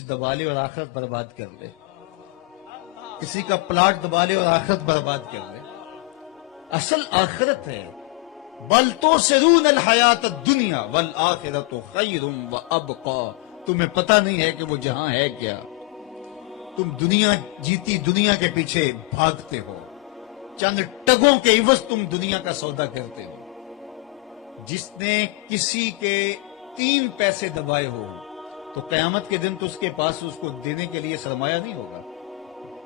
دبا لے اور آخرت برباد کر لے، کسی کا پلاٹ دبا لے اور آخرت برباد کر لے۔ اصل آخرت ہے بل تؤثرون الحیات الدنیا والآخرۃ خیر وابقی۔ تمہیں پتہ نہیں ہے کہ وہ جہاں ہے کیا، تم دنیا جیتی دنیا کے پیچھے بھاگتے ہو، چند ٹگوں کے عوض تم دنیا کا سودا کرتے ہو۔ جس نے کسی کے 3 پیسے دبائے ہو تو قیامت کے دن تو اس کے پاس اس کو دینے کے لیے سرمایہ نہیں ہوگا۔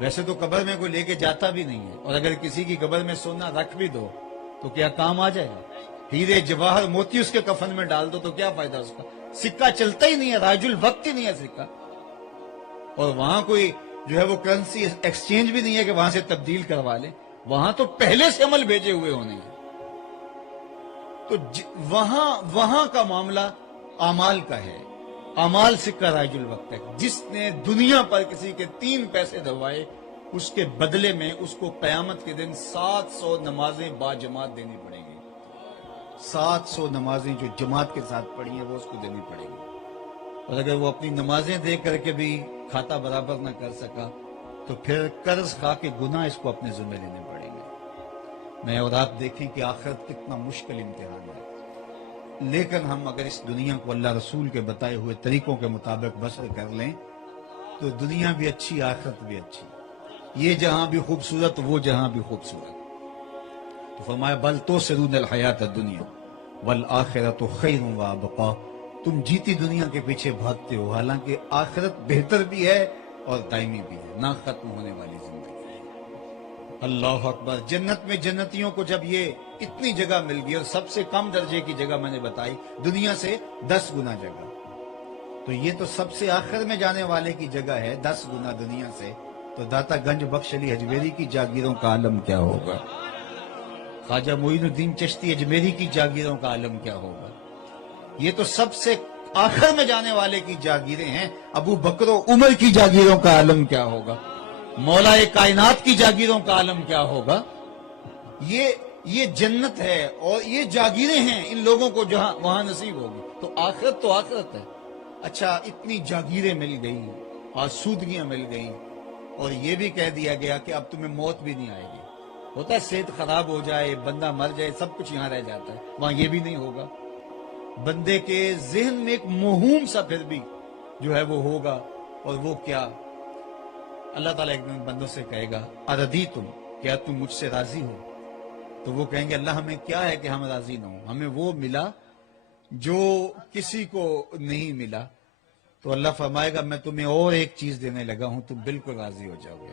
ویسے تو قبر میں کوئی لے کے جاتا بھی نہیں ہے، اور اگر کسی کی قبر میں سونا رکھ بھی دو تو کیا کام آ جائے گا؟ ہیرے جواہر موتی اس کے کفن میں ڈال دو تو کیا فائدہ اس کا؟ سکہ چلتا ہی نہیں ہے، راج الوقت ہی نہیں ہے سکہ۔ اور وہاں کوئی جو ہے وہ کرنسی ایکسچینج بھی نہیں ہے کہ وہاں سے تبدیل کروا لیں، وہاں تو پہلے سے عمل بھیجے ہوئے ہونے ہیں۔ تو وہاں کا معاملہ اعمال کا ہے، اعمال سکہ راج الوقت ہے۔ جس نے دنیا پر کسی کے 3 پیسے دبائے اس کے بدلے میں اس کو قیامت کے دن 700 نمازیں با جماعت دینی پڑیں گی۔ 700 نمازیں جو جماعت کے ساتھ پڑھی ہیں وہ اس کو دینی پڑیں گی۔ اور اگر وہ اپنی نمازیں دے کر کے بھی کھاتا برابر نہ کر سکا تو پھر قرض کھا کے گناہ اس کو اپنے ذمہ لینے پڑیں گے۔ میں اور آپ دیکھیں کہ آخرت کتنا مشکل امتحان ہے، لیکن ہم اگر اس دنیا کو اللہ رسول کے بتائے ہوئے طریقوں کے مطابق بسر کر لیں تو دنیا بھی اچھی، آخرت بھی اچھی، یہ جہاں بھی خوبصورت وہ جہاں بھی خوبصورت۔ تو فرمایا بل تؤثرون الحیات الدنیا والآخرۃ خیر وابقی۔ تم جیتی دنیا کے پیچھے بھاگتے ہو، حالانکہ آخرت بہتر بھی ہے اور دائمی بھی ہے، نہ ختم ہونے والی زندگی ہے۔ اللہ اکبر۔ جنت میں جنتیوں کو جب یہ اتنی جگہ مل گئی، اور سب سے کم درجے کی جگہ میں نے بتائی، دنیا سے 10 گنا جگہ، تو یہ تو سب سے آخر میں جانے والے کی جگہ ہے 10 گنا دنیا سے، تو داتا گنج بخش علی اجمیری کی جاگیروں کا عالم کیا ہوگا؟ خواجہ معین الدین چشتی اجمیری کی جاگیروں کا عالم کیا ہوگا؟ یہ تو سب سے آخر میں جانے والے کی جاگیریں ہیں، ابو بکر و عمر کی جاگیروں کا عالم کیا ہوگا؟ مولا کائنات کی جاگیروں کا عالم کیا ہوگا؟ یہ جنت ہے اور یہ جاگیریں ہیں ان لوگوں کو جہاں وہاں نصیب ہوگی۔ تو آخرت ہے۔ اچھا، اتنی جاگیریں مل گئی، آسودگیاں مل گئی، اور یہ بھی کہہ دیا گیا کہ اب تمہیں موت بھی نہیں آئے گی۔ ہوتا ہے صحت خراب ہو جائے، بندہ مر جائے، سب کچھ یہاں رہ جاتا ہے، وہاں یہ بھی نہیں ہوگا۔ بندے کے ذہن میں ایک موہوم سا پھر بھی جو ہے وہ ہوگا، اور وہ کیا؟ اللہ تعالیٰ ایک دن بندوں سے کہے گا اردیتم، کیا تم مجھ سے راضی ہو؟ تو وہ کہیں گے اللہ ہمیں کیا ہے کہ ہم راضی نہ ہوں، ہمیں وہ ملا جو کسی کو نہیں ملا۔ تو اللہ فرمائے گا میں تمہیں اور ایک چیز دینے لگا ہوں، تم بالکل راضی ہو جاؤ گے۔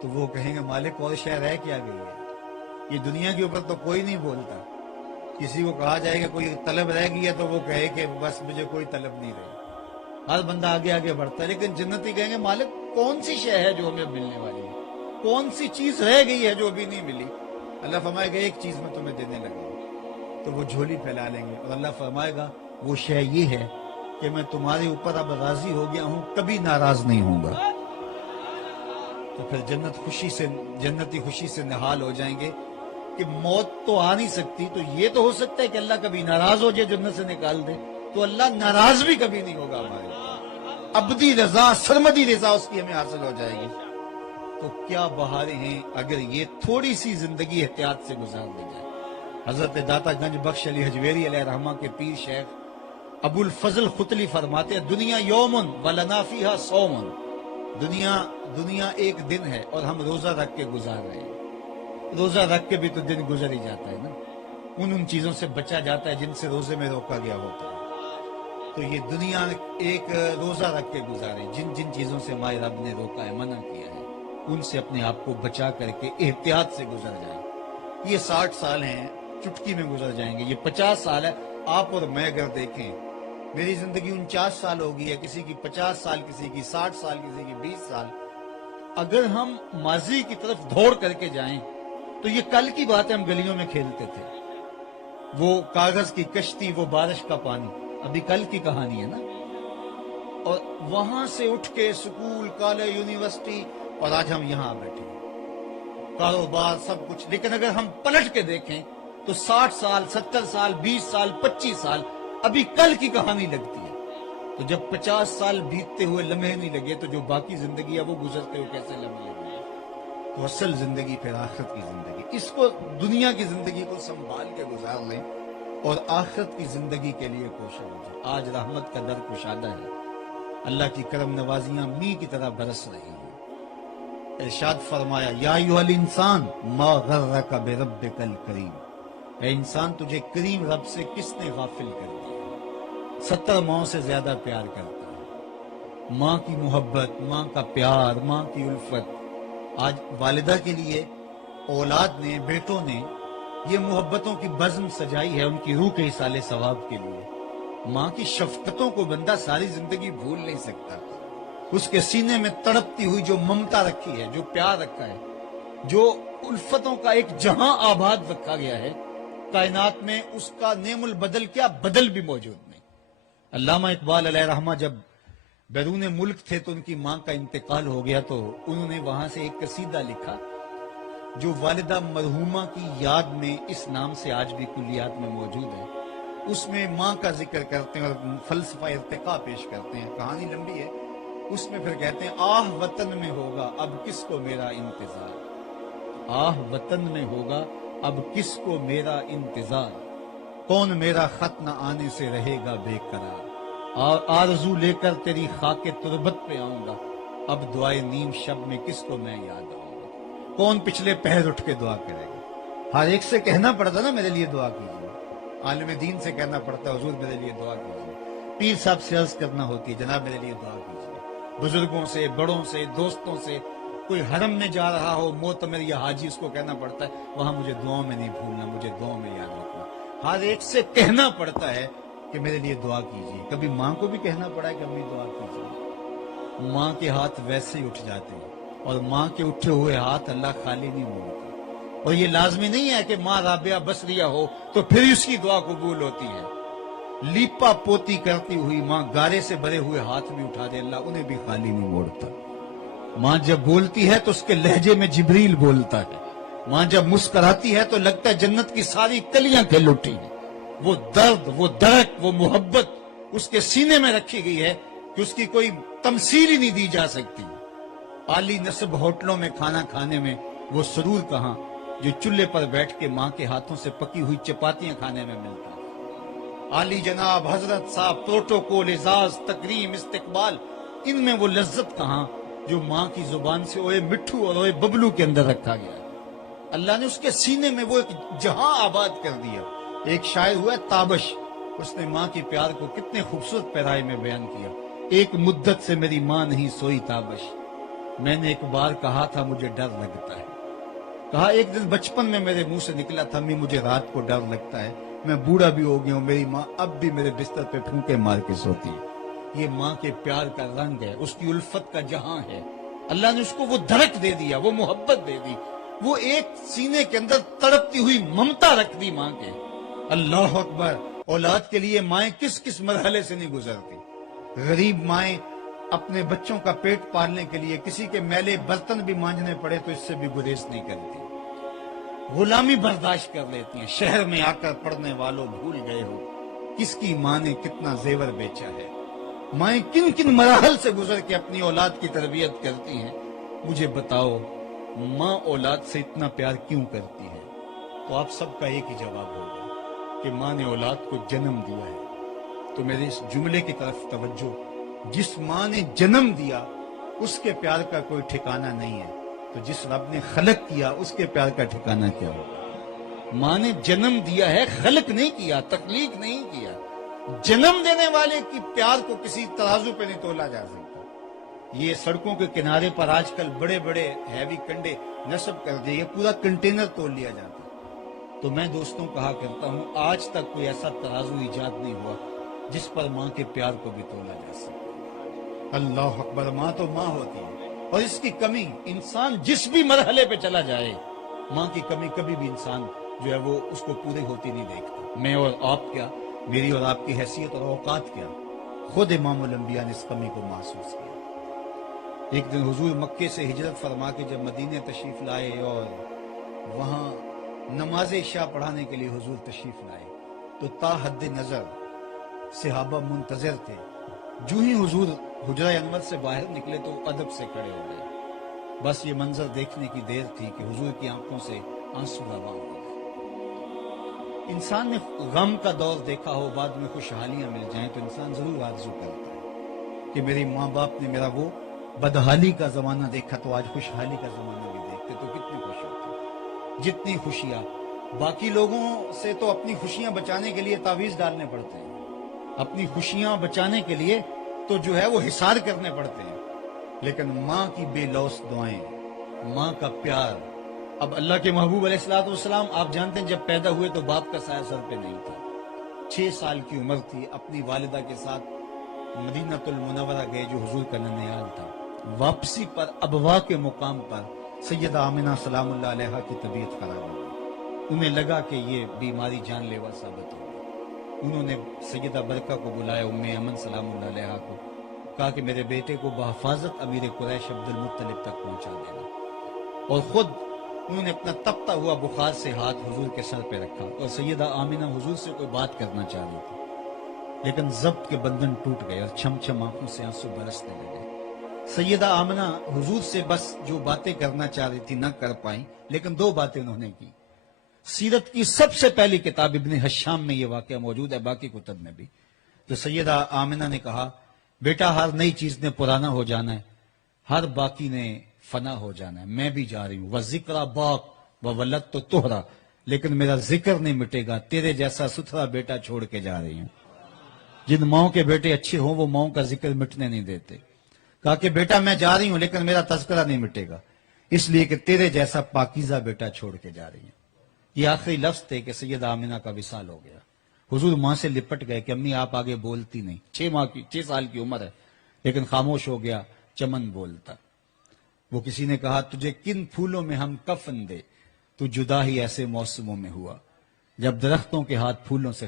تو وہ کہیں گے مالک اور شے رہ کیا گئی ہے؟ یہ دنیا کے اوپر تو کوئی نہیں بولتا، کسی کو کہا جائے گا کوئی طلب رہ گئی ہے تو وہ کہے کہ بس مجھے کوئی طلب نہیں رہی، ہر بندہ آگے آگے بڑھتا ہے۔ لیکن جنتی کہیں گے مالک کون سی شے ہے جو ہمیں ملنے والی ہے، کون سی چیز رہ گئی ہے جو ابھی نہیں ملی؟ اللہ فرمائے گا ایک چیز میں تمہیں دینے لگا ہوں، تو وہ جھولی پھیلا لیں گے، اور اللہ فرمائے گا وہ شے یہ ہے کہ میں تمہارے اوپر اب راضی ہو گیا ہوں، کبھی ناراض نہیں ہوں گا۔ تو پھر جنتی خوشی سے نہال ہو جائیں گے کہ موت تو آ نہیں سکتی، تو یہ تو ہو سکتا ہے کہ اللہ کبھی ناراض ہو جائے جنت سے نکال دے، تو اللہ ناراض بھی کبھی نہیں ہوگا ہمارے، ابدی رضا سرمدی رضا اس کی ہمیں حاصل ہو جائے گی۔ تو کیا بہاریں ہیں اگر یہ تھوڑی سی زندگی احتیاط سے گزار دی جائے۔ حضرت داتا گنج بخش علی حجویری علیہ رحمہ کے پیر شیخ ابو الفضل ختلی فرماتے ہیں دنیا یومن ولنا فیہا صومن، دنیا ایک دن ہے اور ہم روزہ رکھ کے گزار رہے ہیں۔ روزہ رکھ کے بھی تو دن گزر ہی جاتا ہے نا، ان چیزوں سے بچا جاتا ہے جن سے روزے میں روکا گیا ہوتا ہے۔ تو یہ دنیا ایک روزہ رکھ کے گزارے، جن چیزوں سے مائے رب نے روکا ہے، منع کیا ہے، ان سے اپنے آپ کو بچا کر کے احتیاط سے گزر جائیں۔ یہ 60 سال ہیں، چٹکی میں گزر جائیں گے۔ یہ 50 سال ہے۔ آپ اور میں اگر دیکھیں، میری زندگی 49 سال ہو گئی ہے، کسی کی 50 سال، کسی کی 60 سال، کسی کی 20 سال۔ اگر ہم ماضی کی طرف دوڑ کر کے جائیں تو یہ کل کی بات ہے، ہم گلیوں میں کھیلتے تھے، وہ کاغذ کی کشتی، وہ بارش کا پانی، ابھی کل کی کہانی ہے نا۔ اور وہاں سے اٹھ کے سکول، کالج، یونیورسٹی، اور آج ہم یہاں بیٹھے ہیں، کاروبار، سب کچھ۔ لیکن اگر ہم پلٹ کے دیکھیں تو 60 سال، 70 سال، 20 سال، 25 سال ابھی کل کی کہانی لگتی ہے۔ تو جب 50 سال بیتتے ہوئے لمحے نہیں لگے تو جو باقی زندگی ہے وہ گزرتے ہوئے کیسے لمحے لگے؟ تو اصل زندگی پھر آخرت کی زندگی. اس کو دنیا کی زندگی کو سنبھال کے گزار لیں اور آخرت کی زندگی کے لیے کوشش ہو. آج رحمت کا در کشادہ ہے، اللہ کی کرم نوازیاں می کی طرح برس رہی ہیں. ارشاد فرمایا یا ایھا الانسان ما غرک بربک الکریم، اے انسان تجھے کریم رب سے کس نے غافل کر دیا؟ 70 ماؤں سے زیادہ پیار کرتا ہے. ماں کی محبت، ماں کا پیار، ماں کی الفت. آج والدہ کے لیے اولاد نے، بیٹوں نے یہ محبتوں کی بزم سجائی ہے ان کی روح کے اصالے ثواب کے لیے. ماں کی شفقتوں کو بندہ ساری زندگی بھول نہیں سکتا. اس کے سینے میں تڑپتی ہوئی جو ممتا رکھی ہے، جو پیار رکھا ہے، جو الفتوں کا ایک جہاں آباد رکھا گیا ہے کائنات میں، اس کا نعم البدل کیا بدل بھی موجود نہیں. علامہ اقبال علیہ رحمہ جب بیرون ملک تھے تو ان کی ماں کا انتقال ہو گیا تو انہوں نے وہاں سے ایک قصیدہ لکھا جو والدہ مرحومہ کی یاد میں اس نام سے آج بھی کلیات میں موجود ہے. اس میں ماں کا ذکر کرتے ہیں اور فلسفہ ارتقاء پیش کرتے ہیں. کہانی لمبی ہے. اس میں پھر کہتے ہیں آہ وطن میں ہوگا اب کس کو میرا انتظار، آہ وطن میں ہوگا اب کس کو میرا انتظار، کون میرا خط نہ آنے سے رہے گا بے قرار، آرزو لے کر تیری خاک تربت پہ آؤں گا، اب دعائے نیم شب میں کس کو میں یاد آؤں گا. کون پچھلے پہر اٹھ کے دعا کرے گا؟ ہر ایک سے کہنا پڑتا نا میرے لیے دعا کیجیے. عالم دین سے کہنا پڑتا حضور میرے لیے دعا کیجیے. پیر صاحب سے عرض کرنا ہوتی ہے جناب میرے لیے دعا کیجیے. بزرگوں سے، بڑوں سے، دوستوں سے، کوئی حرم میں جا رہا ہو معتمر یا حاجی، اس کو کہنا پڑتا ہے وہاں مجھے دعاؤں میں نہیں بھولنا، مجھے دعاؤں میں یاد رکھنا. ہر ایک سے کہنا پڑتا ہے کہ میرے لیے دعا کیجیے. کبھی ماں کو بھی کہنا پڑا ہے کہ امی دعا کیجیے. ماں کے ہاتھ ویسے ہی اٹھ جاتے ہیں اور ماں کے اٹھے ہوئے ہاتھ اللہ خالی نہیں موڑتا. اور یہ لازمی نہیں ہے کہ ماں رابعہ بصریہ ہو تو پھر اس کی دعا قبول ہوتی ہے. لیپا پوتی کرتی ہوئی ماں گارے سے بھرے ہوئے ہاتھ بھی اٹھا دے اللہ انہیں بھی خالی نہیں موڑتا. ماں جب بولتی ہے تو اس کے لہجے میں جبریل بولتا ہے. ماں جب مسکراتی ہے تو لگتا ہے جنت کی ساری کلیاں کھل اٹھی ہیں. وہ درد، وہ درک، وہ محبت اس کے سینے میں رکھی گئی ہے کہ اس کی کوئی تمثیل ہی نہیں دی جا سکتی. عالی نصب ہوٹلوں میں کھانا کھانے میں وہ سرور کہاں جو چولہے پر بیٹھ کے ماں کے ہاتھوں سے پکی ہوئی چپاتیاں کھانے میں ملتا ہے. عالی جناب حضرت صاحب پروٹوکول، اعزاز، تکریم، استقبال، ان میں وہ لذت کہاں جو ماں کی زبان سے اوئے مٹھو اور اوئے ببلو کے اندر رکھا گیا ہے. اللہ نے اس کے سینے میں وہ ایک جہاں آباد کر دیا. ایک شاعر ہوا ہے تابش، اس نے ماں کے پیار کو کتنے خوبصورت پیرائے میں بیان کیا. ایک مدت سے میری ماں نہیں سوئی تابش، میں نے ایک بار کہا تھا مجھے ڈر لگتا ہے. کہا ایک دن بچپن میں میرے منہ سے نکلا تھا امی مجھے رات کو ڈر لگتا ہے، میں بوڑھا بھی ہو گیا ہوں، میری ماں اب بھی میرے بستر پہ پھونکے مار کے سوتی ہے. یہ ماں کے پیار کا رنگ ہے، اس کی الفت کا جہاں ہے. اللہ نے اس کو وہ دھڑک دے دیا، وہ محبت دے دی، وہ ایک سینے کے اندر تڑپتی ہوئی ممتا رکھ دی ماں کے. اللہ اکبر. اولاد کے لیے مائیں کس کس مرحلے سے نہیں گزرتی. غریب مائیں اپنے بچوں کا پیٹ پالنے کے لیے کسی کے میلے برتن بھی مانجنے پڑے تو اس سے بھی گریز نہیں کرتی. غلامی برداشت کر لیتی ہیں. شہر میں آ کر پڑھنے والوں بھول گئے ہو کس کی ماں نے کتنا زیور بیچا ہے. مائیں کن کن مراحل سے گزر کے اپنی اولاد کی تربیت کرتی ہیں. مجھے بتاؤ ماں اولاد سے اتنا پیار کیوں کرتی ہے؟ تو آپ سب کا ایک ہی جواب ہوگا کہ ماں نے اولاد کو جنم دیا ہے. تو میرے اس جملے کی طرف توجہ. جس ماں نے جنم دیا اس کے پیار کا کوئی ٹھکانہ نہیں ہے، تو جس رب نے خلق کیا اس کے پیار کا ٹھکانہ کیا ہوگا؟ ماں نے جنم دیا ہے، خلق نہیں کیا، تخلیق نہیں کیا. جنم دینے والے کی پیار کو کسی ترازو پہ نہیں تولا جا سکتا. یہ سڑکوں کے کنارے پر آج کل بڑے بڑے ہیوی کنڈے نصب کر دیے، پورا کنٹینر تول لیا جاتا. تو میں دوستوں کہا کرتا ہوں آج تک کوئی ایسا ترازو ایجاد نہیں ہوا جس پر ماں کے پیار کو بھی تولا جا سکے. اللہ اکبر. ماں تو ماں ہوتی ہے اور اس کی کمی انسان جس بھی مرحلے پہ چلا جائے ماں کی کمی کبھی بھی انسان جو ہے وہ اس کو پوری ہوتی نہیں دیکھتا. میں اور آپ کیا، میری اور آپ کی حیثیت اور اوقات کیا، خود امام الانبیاء نے اس کمی کو محسوس کیا. ایک دن حضور مکے سے ہجرت فرما کے جب مدینے تشریف لائے اور وہاں نماز عشاء پڑھانے کے لیے حضور تشریف لائے تو تا حد نظر صحابہ منتظر تھے جو ہی حضور حجرہ انور سے باہر نکلے تو ادب سے کھڑے ہو گئے. بس یہ منظر دیکھنے کی دیر تھی کہ حضور کی آنکھوں سے آنسو رواں ہو گئے. انسان نے غم کا دور دیکھا ہو، بعد میں خوشحالیاں مل جائیں تو انسان ضرور آرزو کرتا ہے کہ میرے ماں باپ نے میرا وہ بدحالی کا زمانہ دیکھا تو آج خوشحالی کا زمانہ بھی دیکھتے تو کتنی خوش ہوتے. جتنی خوشیاں باقی لوگوں سے تو اپنی خوشیاں بچانے کے لیے تعویذ ڈالنے پڑتے ہیں، اپنی خوشیاں بچانے کے لیے تو جو ہے وہ حصار کرنے پڑتے ہیں، لیکن ماں کی بے لوث دعائیں، ماں کا پیار. اب اللہ کے محبوب علیہ الصلوۃ والسلام آپ جانتے ہیں جب پیدا ہوئے تو باپ کا سایہ سر پہ نہیں تھا. 6 سال کی عمر تھی، اپنی والدہ کے ساتھ مدینہ المنورہ گئے جو حضور کا ننیال تھا. واپسی پر ابوا کے مقام پر سیدہ آمنہ سلام اللہ علیہا کی طبیعت خراب ہو گئی. انہیں لگا کہ یہ بیماری جان لیوا ثابت ہوگی. انہوں نے سیدہ برکہ کو بلایا، ام امن سلام اللہ علیہا کو، کہا کہ میرے بیٹے کو بحفاظت امیر قریش عبد المطلب تک پہنچا دینا. اور خود انہوں نے اپنا تپتا ہوا بخار سے ہاتھ حضور کے سر پہ رکھا. اور سیدہ آمنہ حضور سے کوئی بات کرنا چاہ رہی تھی، لیکن ضبط کے بندھن ٹوٹ گئے اور چھم چھم آنکھوں سے آنسو برسنے لگے. سیدہ آمنہ حضور سے بس جو باتیں کرنا چاہ رہی تھی نہ کر پائیں، لیکن 2 باتیں انہوں نے کی. سیرت کی سب سے پہلی کتاب ابن حشام میں یہ واقعہ موجود ہے، باقی کتب میں بھی. تو سیدہ آمنہ نے کہا بیٹا ہر نئی چیز نے پرانا ہو جانا ہے، ہر باقی نے فنا ہو جانا ہے. میں بھی جا رہی ہوں، وَذِكْرَ باق وَوَلَدْتُ تُہْرَا، لیکن میرا ذکر نہیں مٹے گا. تیرے جیسا ستھرا بیٹا چھوڑ کے جا رہی ہوں. جن ماؤں کے بیٹے اچھے ہوں وہ ماؤں کا ذکر مٹنے نہیں دیتے. کہا کہ بیٹا میں جا رہی ہوں لیکن میرا تذکرہ نہیں مٹے گا، اس لیے کہ تیرے جیسا پاکیزہ بیٹا چھوڑ کے جا رہی ہوں. یہ آخری لفظ تھے کہ سیدہ آمنہ کا وصال ہو گیا. حضور ماں سے لپٹ گئے کہ امی آپ آگے بولتی نہیں. 6 سال کی عمر ہے لیکن خاموش ہو گیا. چمن بولتا. وہ کسی نے کہا تجھے کن پھولوں میں ہم کفن دے، تو جدا ہی ایسے موسموں میں ہوا جب درختوں کے ہاتھ پھولوں سے